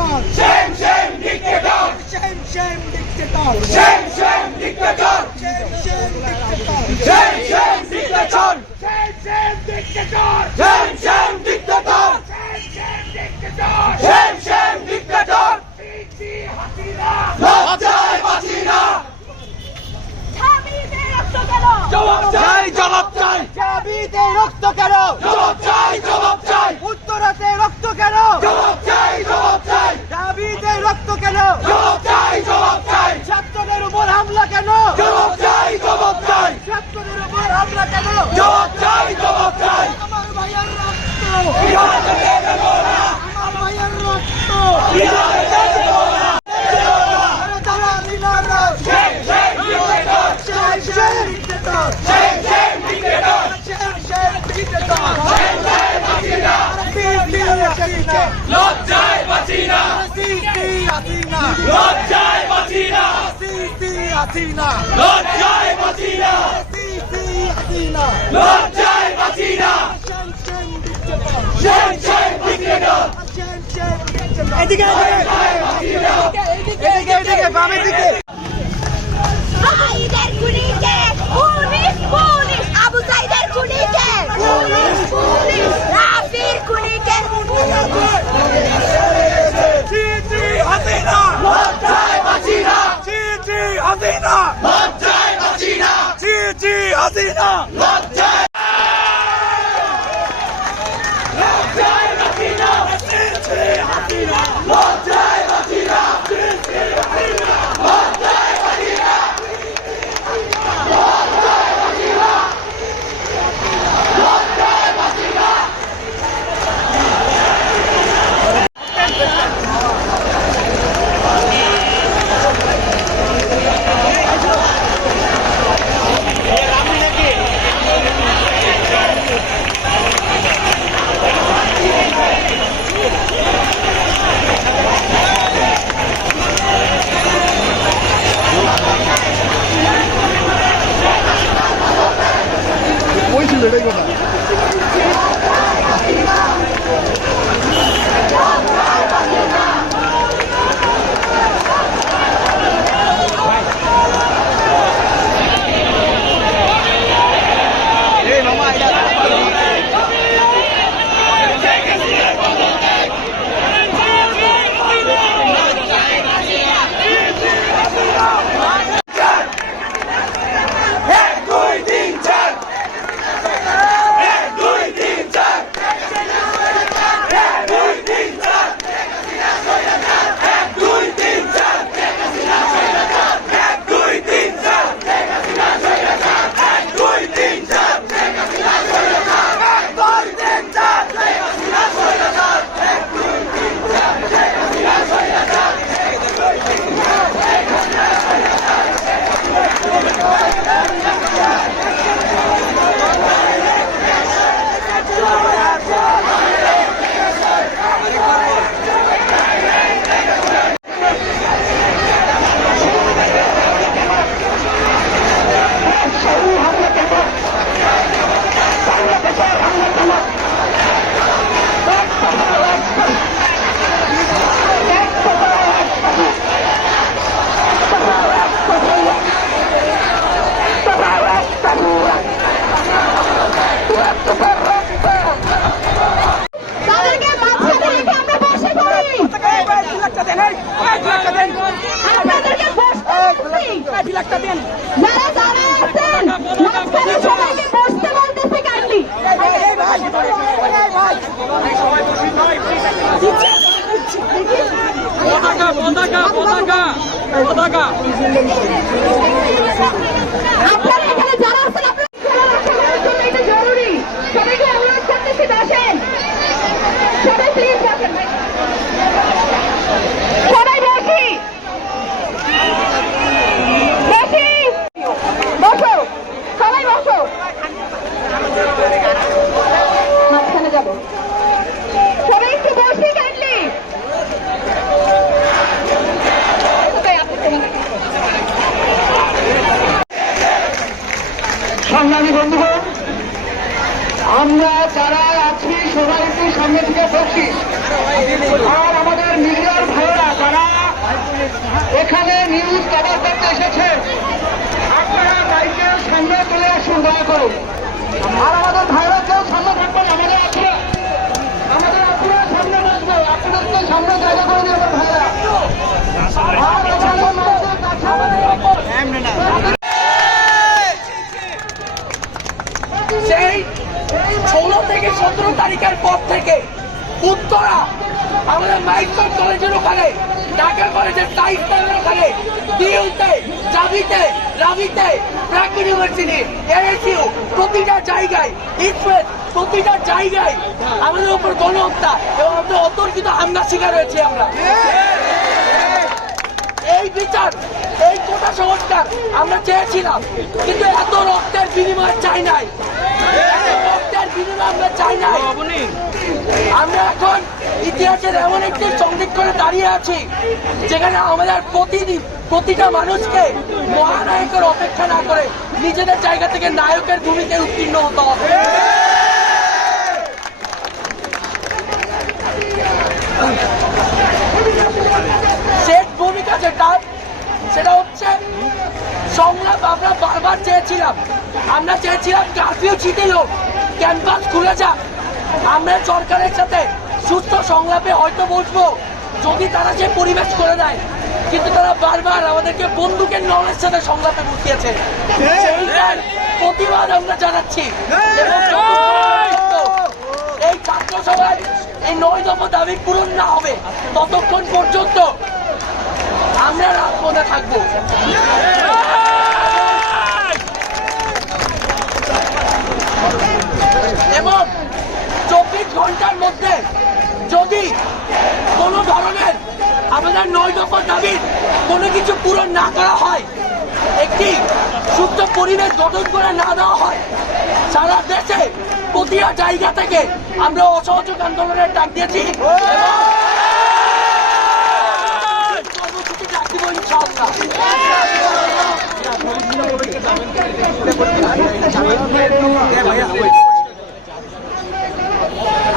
dictator! Shame, shame, dictator! Shame, shame, dictator! Shame, shame, dictator! Shame, shame, dictator! Shame, shame, dictator! Shame, shame, dictator! Shame, shame, dictator! Shame, shame, dictator! Shame, shame, dictator! পিটি হাসিনা লজ্জায় বাঁচি না ছাবিতে রক্ত কেন জবাব চাই জবাব চাই ছাবিতে রক্ত কেন জবাব চাই জবাব চাই উত্তরাতে রক্ত কেন জবাব কেন? হাসিনা। লজ্জায় বাঁচি না সিসি হাসিনা। লজ্জায় বাঁচি না shame shame dictator shame shame dictator এদিকে এদিকে এদিকে এদিকে বামে দিকে। হাসিনা। লজ্জায় বাঁচি না জি জি হাসিনা। লজ্জায় পতাকা পতাকা পতাকা পতাকা। সংগ্রামী বন্ধুগণ, আমরা যারা আছি সবাই একটু সামনে থেকে বসি আর আমাদের মিডিয়ার ভাইয়েরা, যারা এখানে নিউজ কভার করতে এসেছে, আপনারা বাইকের সামনে চলে আসুন, দয়া করে। আর আমাদের ভাইরা কেউ সামনে থাকবেন আমাদের আছে আমাদের আপনারা সামনে বসবে, আপনাদেরকে সামনে জায়গা করে দিন আমার ভাইরা আর এখানে মানুষের সেই ষোলো থেকে সতেরো তারিখের পর থেকে উত্তরা আমাদের মাইস্টার কলেজের ওখানে, ঢাকা কলেজের সাইন্সের ওখানে দিউতে জাবিতে রাবিতে ব্র্যাক ইউনিভার্সিটি, এনএসইউ, প্রতিটা জায়গায় ইসপেস প্রতিটা জায়গায় আমাদের উপর গণহত্যা এবং আমাদের অতর্কিত হামলা শিকার হয়েছে আমরা। এই বিচার, এই কোটা সংস্কার আমরা চেয়েছিলাম, কিন্তু এত রক্তের বিনিময় চাই নাই। আমরা চাই নাই আমরা এখন ইতিহাসের এমন একটি করে দাঁড়িয়ে আছি যেখানে আমাদের প্রতিদিন প্রতিটা মানুষকে মহানায়কের অপেক্ষা না করে নিজেদের জায়গা থেকে নায়কের ভূমিকায় উত্তীর্ণ হতে হবে। সেট ভূমিকা যেটা সেটা হচ্ছে সংলাপ আমরা বারবার চেয়েছিলাম। আমরা চেয়েছিলাম কারফিউ শিথিল হোক। ক্যাম্পাস খুলে যাক। আমরা সরকারের সাথে সুস্থ সংলাপে হয়তো বসবো, যদি তারা যে পরিবেশ করে দেয়। কিন্তু তারা বারবার আমাদেরকে বন্দুকের নলের সাথে সংলাপে বসিয়েছে। সেইটার প্রতিবাদ আমরা জানাচ্ছি। এই ছাত্র সভায় এই নয় দফা দাবি পূরণ না হবে, ততক্ষণ পর্যন্ত আমরা রাজপথে থাকব। এবং চব্বিশ ঘণ্টার মধ্যে যদি কোনো ধরনের আমাদের নয় দফা দাবির কোনো কিছু পূরণ না করা হয়, একটি সুস্থ পরিবেশ গঠন করে না দেওয়া হয়, সারা দেশে প্রতিটা জায়গা থেকে আমরা অসহযোগ আন্দোলনের ডাক দিয়েছি। এবং কর্মসূচি ডাক দিব ইনশাআল্লাহ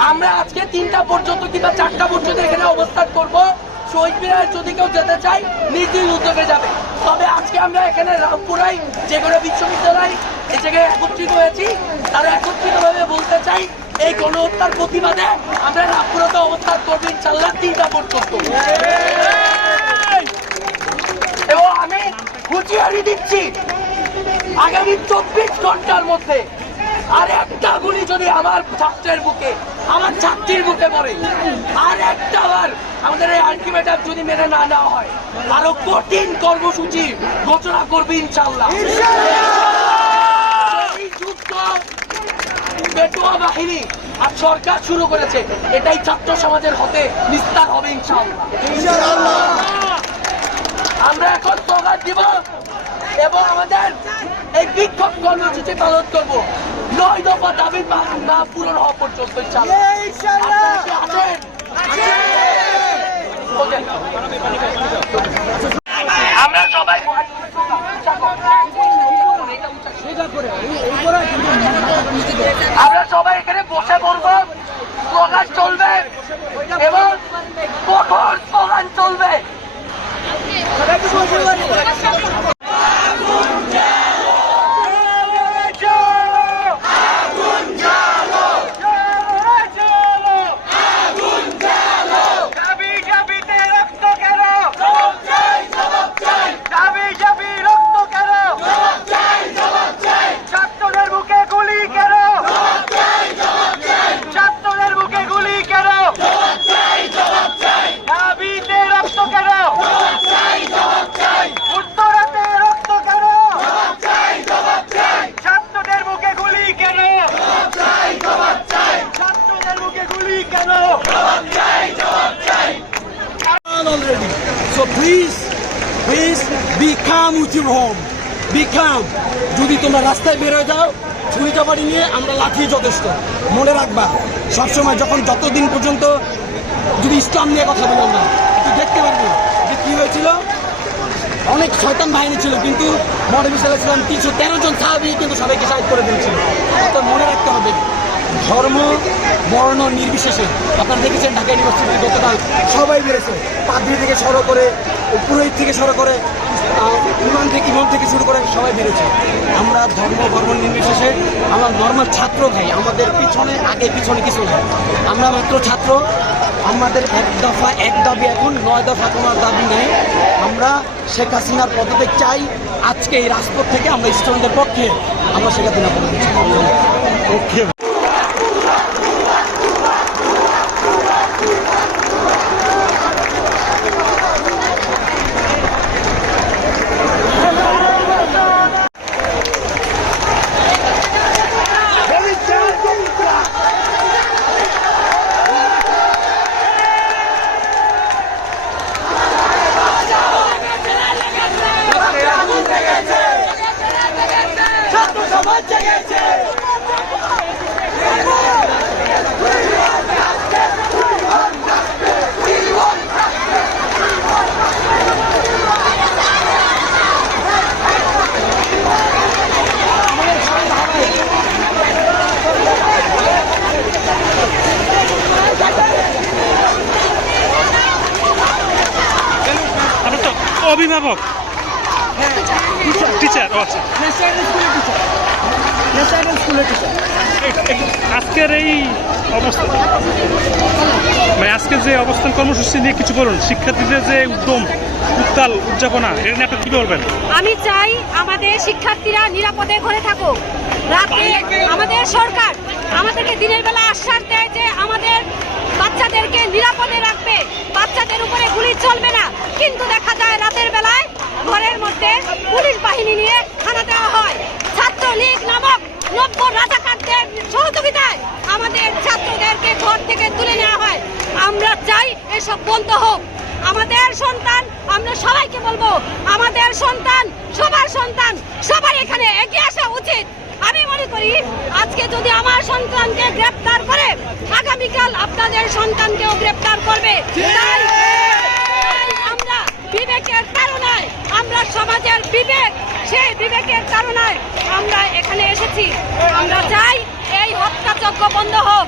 আমরা আজকে তিনটা পর্যন্ত কিংবা চারটা পর্যন্ত এখানে অবস্থান করব। শহীদ যদি কেউ যেতে চাই নিজ নিজ উদ্যোগে যাবে। তবে আজকে আমরা এখানে রামপুরাই যে কোনো বিশ্ববিদ্যালয় এই জায়গায় একত্রিত হয়েছি। তারা একত্রিতভাবে বলতে চাই, এই গণহত্যার প্রতিবাদে আমরা রামপুরাতে অবস্থান করব ইনশাল্লাহ তিনটা পর্যন্ত। এবং আমি হুঁশিয়ারি দিচ্ছি, আগামী চব্বিশ ঘণ্টার মধ্যে আর একটা গুলি যদি আমার ছাত্রের বুকে আমার ছাত্রীর বুকে পড়ে। আর একটা বার আমাদের এই আলটিমেটাম যদি মেনে না নেওয়া হয় আরও কঠিন কর্মসূচি ঘোষণা করবে ইনশাল্লাহ পেটোয়া বাহিনী আর সরকার শুরু করেছে এটাই ছাত্র সমাজের হতে নিস্তার হবে ইনশাল্লাহ আমরা এখন স্লোগান দিব এবং আমাদের এই বিক্ষোভ কর্মসূচি পালন করব। নয় দফা দাবি না পূরণ হওয়া পর্যন্ত. আমরা সবাই আমরা সবাই এখানে বসে পড়ব। প্রকাশ চলবে। এবং কঠোর স্লোগান চলবে যাবি যাবিতে রক্ত কেন যাবি যাবি রক্ত কেন ছাত্রদের বুকে গুলি কেন ছাত্রদের বুকে গুলি কেন দাবিতে রক্ত কেন উত্তরাতে রক্ত কেন ছাত্রদের বুকে গুলি কেন ছাত্রদের বুকে গুলি কেন already. So please, please be calm with your home. Be যদি তোমরা রাস্তায় বেরোয় যাও ছুরি চাপাটি নিয়ে আমরা লাঠি যথেষ্ট। মনে রাখবা, সবসময় যখন যতদিন পর্যন্ত যদি ইসলাম নিয়ে কথা বলি আমরা তুই দেখতে পারবি যে কী হয়েছিল। অনেক শয়তান বাহিনী ছিল, কিন্তু মহানবী সাল্লাহ ইসলাম তিনশো তেরো জন সাহাবি কিন্তু সবাইকে সাহিদ করে দিয়েছিল। তো মনে রাখতে হবে। ধর্ম, বর্ণ নির্বিশেষে, আপনারা দেখেছেন ঢাকা ইউনিভার্সিটি গতকাল সবাই বেড়েছে। পাদ্রী থেকে সরো করে, পুরোহিত থেকে শুরু করে ইমাম থেকে ইমাম থেকে শুরু করে সবাই বেড়েছে আমরা ধর্ম বর্ণ নির্বিশেষে আমরা নর্মাল ছাত্র ভাই, আমাদের পিছনে, আগে পিছনে কিছু নাই। আমরা মাত্র ছাত্র। আমাদের এক দফা, এক দাবি এখন, নয় দফা কোনো দাবি নেই। আমরা শেখ হাসিনার পদত্যাগ চাই। আজকে এই রাজপথ থেকে আমরা স্টুডেন্টদের পক্ষে আমরা শেখ হাসিনা পদত্যাগ অভিভাবক? আচ্ছা। আজকের এই অবস্থা মানে আজকের যে অবস্থান কর্মসূচি নিয়ে কিছু বলুন। শিক্ষার্থীদের যে উদ্যম, উত্তাল, উদযাপনা এটা নিয়ে আপনি কী বলবেন? আমি চাই আমাদের শিক্ষার্থীরা নিরাপদে ঘরে থাকুক। রাতে আমাদের সরকার আমাদেরকে দিনের বেলা আশ্বাস দেয় যে আমাদের বাচ্চাদেরকে নিরাপদে রাখবে। বাচ্চাদের উপরে গুলি চলবে না। কিন্তু দেখা যায় রাতের বেলায় ঘরের মধ্যে পুলিশ বাহিনী নিয়ে খানা দেওয়া হয়। ছাত্রলীগ নামক নব্য রাজাকারদের সহযোগিতায় আমাদের ছাত্রদেরকে ঘর থেকে তুলে নেওয়া হয়। আমরা চাই এসব বন্ধ হোক। আমাদের সন্তান, আমরা সবাইকে বলব, আমাদের সন্তান, সবার সন্তান সবার এখানে এগিয়ে আসা উচিত। আমি মনে করি আজকে যদি আমার সন্তানকে গ্রেফতার করে আগামীকাল আপনাদের সন্তানকেও গ্রেফতার করবে। আমরা বিবেকের কারণায় আমরা সমাজের বিবেক সেই বিবেকের কারণায় আমরা এখানে এসেছি। আমরা চাই এই হত্যাযজ্ঞ বন্ধ হোক।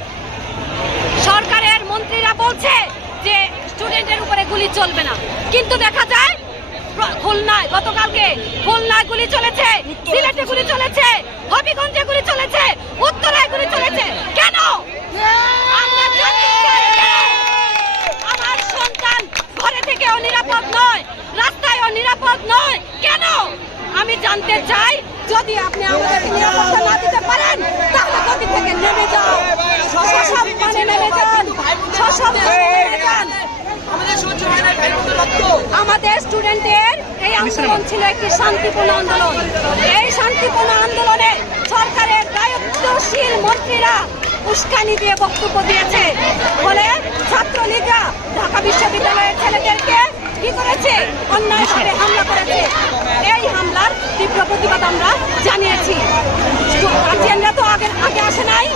সরকারের মন্ত্রীরা বলছে যে স্টুডেন্টের উপরে গুলি চলবে না। কিন্তু দেখা যায় খুলনায় গতকালকে খুলনায় গুলি চলেছে সিলেটে গুলি চলেছে। হবিগঞ্জে গুলি চলেছে, উত্তরায় গুলি চলেছে। কেন? আমরা সন্তান ঘরে থেকে অনিরাপদ নয়, রাস্তায় অনিরাপদ নয়। কেন? আমি জানতে চাই, যদি আপনি আমাদেরকে নিরাপত্তা না দিতে পারেন, তাহলে গতি থেকে নেমে যাও সসম্মানে নেমে যান। সসম্মানে নেমে যান। আমাদের স্টুডেন্টের এই আন্দোলন ছিল একটি শান্তিপূর্ণ আন্দোলন। এই শান্তিপূর্ণ আন্দোলনে সরকারের দায়িত্বশীল মন্ত্রীরা উস্কানি দিয়ে বক্তব্য দিয়েছে ফলে ছাত্রলীগরা ঢাকা বিশ্ববিদ্যালয়ের ছেলেদেরকে কি করেছে অন্যায়ভাবে হামলা করেছে এই হামলার তীব্র প্রতিবাদ আমরা জানিয়েছি গার্জিয়ানরা তো আগে আগে আসে নাই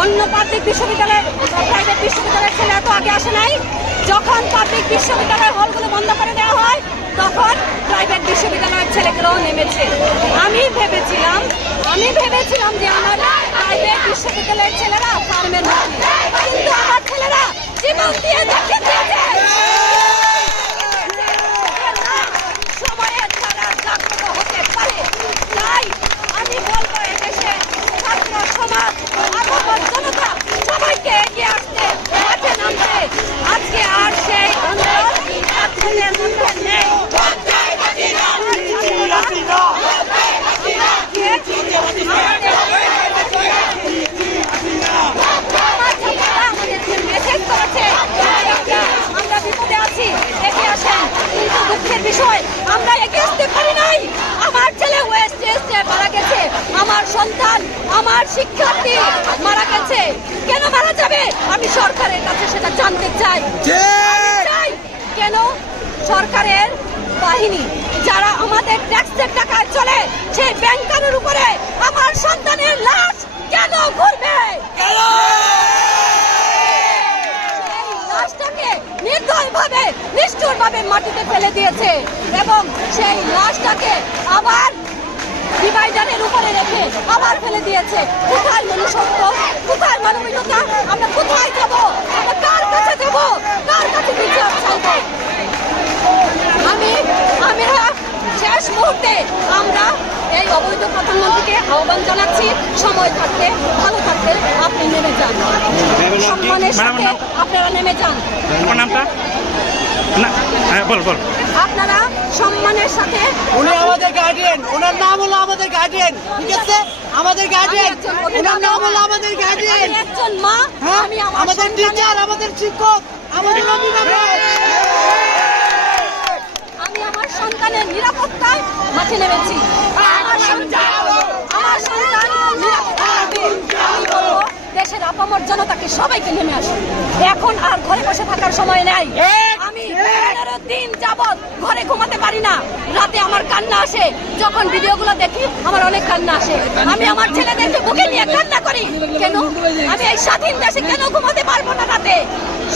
অন্য পাবলিক বিশ্ববিদ্যালয় প্রাইভেট বিশ্ববিদ্যালয়ের ছেলেরা তো আগে আসে নাই। যখন পাবলিক বিশ্ববিদ্যালয়ের হলগুলো বন্ধ করে দেওয়া হয়, তখন প্রাইভেট বিশ্ববিদ্যালয়ের ছেলেগুলোও নেমেছে। আমি ভেবেছিলাম আমি ভেবেছিলাম যে আমার প্রাইভেট বিশ্ববিদ্যালয়ের ছেলেরা ফার্মের কিন্তু আমার ছেলেরা জীবন দিয়ে দেখিয়ে দিয়েছে সময়ের দ্বারা জাগ্রত হতে পারে তাই আমি বলব এদেশে ছাত্র সমাজ আগমন জনতা সবাইকে এগিয়ে আসতে মাঠে নামতে আজকে আর সেই আন্দোলন ছাত্রদের মধ্যে নেই মেসেজ করেছে আমরা বিপদে আছি এগিয়ে আসেন কিন্তু দুঃখের বিষয় আমরা এগিয়ে আসতে পারি নাই আমার ছেলে ওয়েস্ট এসে মারা গেছে আমার সন্তান আমার শিক্ষার্থী মারা গেছে। কেন মারা যাবে? আমি সরকারের কাছে সেটা জানতে চাই। চাই কেন সরকারের বাহিনী যারা আমাদের ট্যাক্সের টাকায় চলে সেই ব্যাংকারের উপরে আমার সন্তানের লাশ কেন ঘুরবে? সেই লাশটাকে নির্দয় ভাবে নিষ্ঠুর ভাবে মাটিতে ফেলে দিয়েছে এবং সেই লাশটাকে আবার ডিভাইডারের উপরে রেখে আবার ফেলে দিয়েছে। কোথায় মনুষ্যত্ব? কোথায় মানবিকতা? আমরা কোথায় যাব? আমরা কার কাছে যাব? কার কাছে বিচার চাইব আমি আমরা শেষ মুহূর্তে আমরা এই অবৈধ প্রধানমন্ত্রীকে আহ্বান জানাচ্ছি। সময় থাকতে ভালো থাকতে আপনি নেমে যান। সম্মানের সাথে আপনারা নেমে যান। নামটা? না হ্যাঁ বল বল। আপনারা সম্মানের সাথে উনি আমাদের গার্ডিয়ান ওনার নাম হলো আমাদের গার্ডিয়ান ঠিক আছে? আমাদের গার্ডিয়ান ওনার নাম হলো আমাদের গার্ডিয়ান একজন মা হ্যাঁ? আমি আমাদের সন্তানের- টিচার আমাদের শিক্ষক আমাদের অভিভাবক। আমি আমার সন্তানের নিরাপত্তায় মাঠে নেমেছি। আমার সন্তান আমার সন্তান দেশের আপামর জনতাকে সবাইকে নেমে আসুন। এখন আর ঘরে বসে থাকার সময় নাই। করি।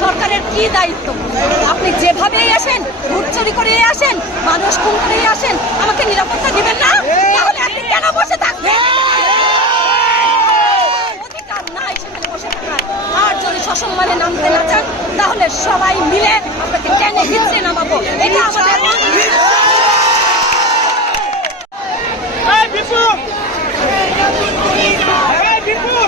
সরকারের কি দায়িত্ব? আপনি যেভাবেই আসেন ভোট চুরি করেই আসেন, মানুষ খুন করেই আসেন, আমাকে নিরাপত্তা দিবেন না? কেন বসে থাকবেন? অধিকার নাই সেখানে বসে থাকার। আর যদি সসম্মানে নামতে না তাহলে সবাই মিলে আপনাকে টেনে হিচড়ে নামাবো? এটা আমাদের এই বিপুল এই বিপুল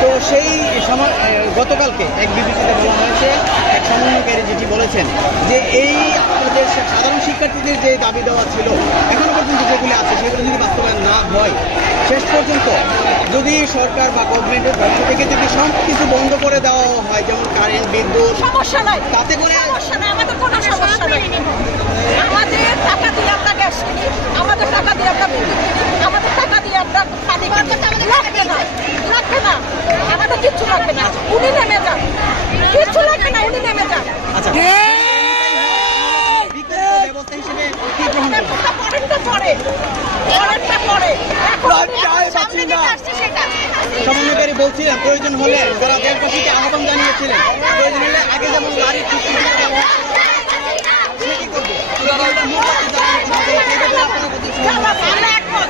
তো সেই সময় গতকালকে এক বিবৃতিতে বলা হয়েছে এক সমন্বয়কারী যেটি বলেছেন যে এই আমাদের সাধারণ শিক্ষার্থীদের যে দাবি দেওয়া ছিল। এখনও পর্যন্ত যেগুলি আছে সেগুলো যদি বাস্তবায়ন না হয় শেষ পর্যন্ত যদি সরকার বা গভর্নমেন্টের পক্ষ থেকে যদি সব কিছু বন্ধ করে দেওয়া হয় যেমন কারেন্ট বিদ্যুৎ সমস্যা নাই। তাতে করে সমস্যা নাই আমাদের কোনো সমস্যা নাই। আমাদের টাকা দিয়ে আমরা সমন্বয়কারী বলছিলেন প্রয়োজন হলে তারা দেশবাসীকে আহ্বান জানিয়েছিলেন প্রয়োজন হলে আগে যেমন গাড়ি আমরা একমত।